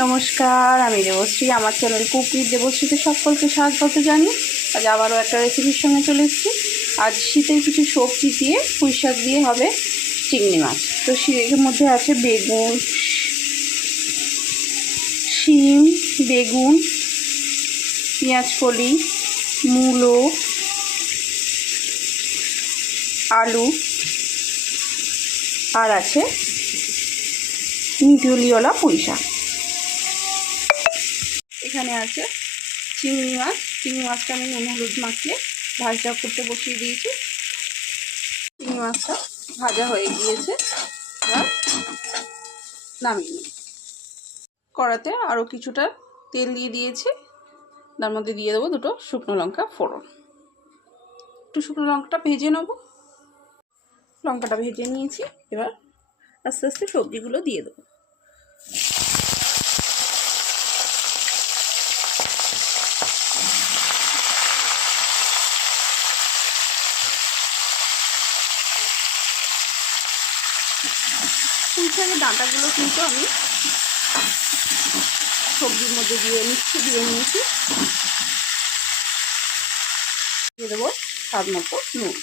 নমস্কার, আমি দেবশ্রী, আমার চ্যানেল কুকির দেবশ্রীতে সকলকে স্বাগত জানি। আজ আবারও একটা রেসিপির সঙ্গে চলে এসেছি। আজ শীতের কিছু সবজি দিয়ে পুঁই শাক দিয়ে হবে চিংড়ি মাছ। তো এর মধ্যে আছে বেগুন, শিম, বেগুন পেঁয়াজ কলি মূলো, আলু, আর আছে মিঠুলিওলা পুঁই শাক। এখানে আছে চিংড়ি মাছ। চিংড়ি মাছটা আমি নুন, হলুদ মাখিয়ে ভাজা করতে বসিয়ে দিয়েছি। চিংড়ি মাছটা ভাজা হয়ে গিয়েছে। নামিয়ে নিই। কড়াতে আরও কিছুটা তেল দিয়ে দিয়েছি। তার মধ্যে দিয়ে দেবো দুটো শুকনো লঙ্কা ফোড়ন। একটু শুকনো লঙ্কাটা ভেজে নেব। লঙ্কাটা ভেজে নিয়েছি। এবার আস্তে আস্তে সবজিগুলো দিয়ে দেবো। শাকের ডাঁটাগুলো কিন্তু আমি সবজির মধ্যে দিয়ে নিচ্ছি দিয়ে নিয়েছি। দিয়ে দেবো স্বাদ মতো নুন।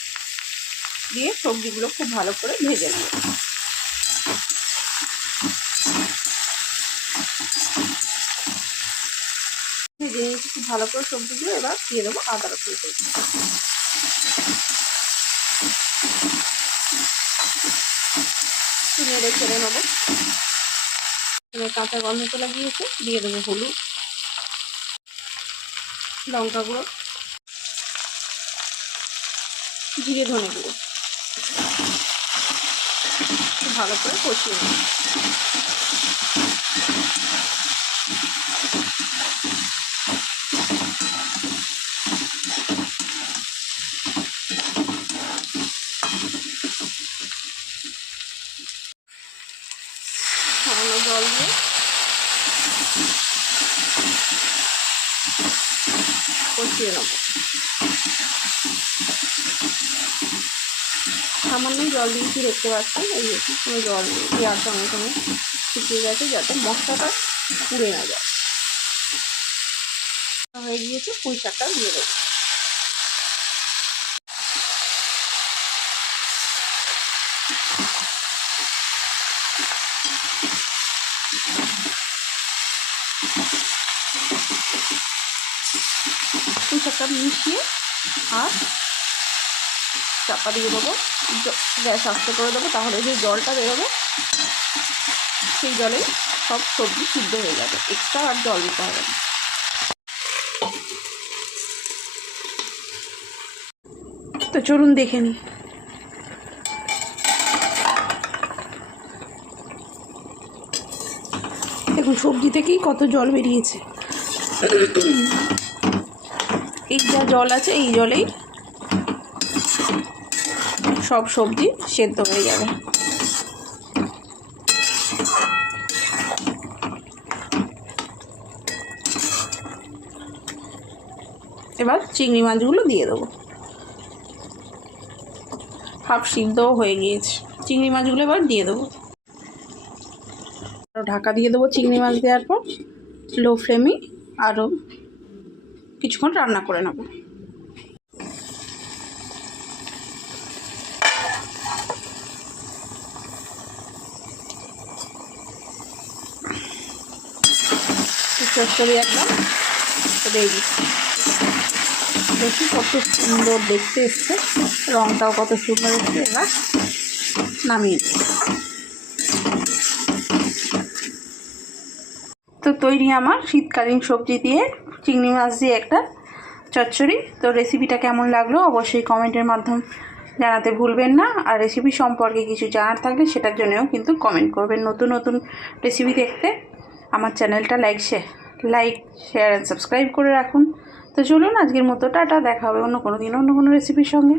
দিয়ে সবজিগুলো খুব ভালো করে ভেজে নেব। ভেজে নিয়েছি খুব ভালো করে সবজিগুলো। এবার দিয়ে দেবো আদা রসুন একটু নেড়ে ছেড়ে নেব। কাঁচা গন্ধ লাগিয়েছে, দিয়ে দেবো হলুদ, লঙ্কা গুঁড়ো, জিরে ধনে গুঁড়ো। ভালো করে কষিয়ে সামান্য জল দিয়ে। কষিয়ে নেব। সামান্য জল দিয়েছি দেখতে পাচ্ছেন, এই দেখি কোনো জল দেওয়ার সঙ্গে সঙ্গে শুকিয়ে গেছে যাতে মশলাটা পুড়ে না যায়। হয়ে গিয়েছে পুঁই শাকটা দিয়ে দেবো। শাকটা মিশিয়ে আর চাপা দিয়ে দেবো। গ্যাস আস্তে করে দেবো তাহলে যে জলটা বেরোবে, সেই জলে সব সবজি সিদ্ধ হয়ে যাবে। এক্সট্রা আর জল দিতে হবে না। তো চলুন দেখে নিই। দেখুন সবজি থেকেই কত জল বেরিয়েছে। এই যা জল আছে, এই জলেই সব সবজি সেদ্ধ হয়ে যাবে। এবার চিংড়ি মাছগুলো দিয়ে দেবো। হাফ সিদ্ধও হয়ে গিয়েছে। চিংড়ি মাছগুলো এবার দিয়ে দেবো। ঢাকা দিয়ে দেবো চিংড়ি মাছ দেওয়ার পর, লো ফ্লেমে আরও কিছুক্ষণ রান্না করে নেব। দেখি কত সুন্দর দেখতে এসছে। রঙটাও কত সুন্দর এসছে। এবার নামিয়ে তো তৈরি আমার শীতকালীন সবজি দিয়ে চিংড়ি মাছ দিয়ে একটা চচ্চড়ি। তো রেসিপিটা কেমন লাগল অবশ্যই কমেন্টের মাধ্যম জানাতে ভুলবেন না। আর রেসিপি সম্পর্কে কিছু জানার থাকলে সেটার জন্যও কিন্তু কমেন্ট করবেন। নতুন নতুন রেসিপি দেখতে আমার চ্যানেলটা লাইক শে লাইক শেয়ার অ্যান্ড সাবস্ক্রাইব করে রাখুন। তো চলুন আজকের মতো টাটা, দেখা হবে অন্য কোনো দিন অন্য কোনো রেসিপির সঙ্গে।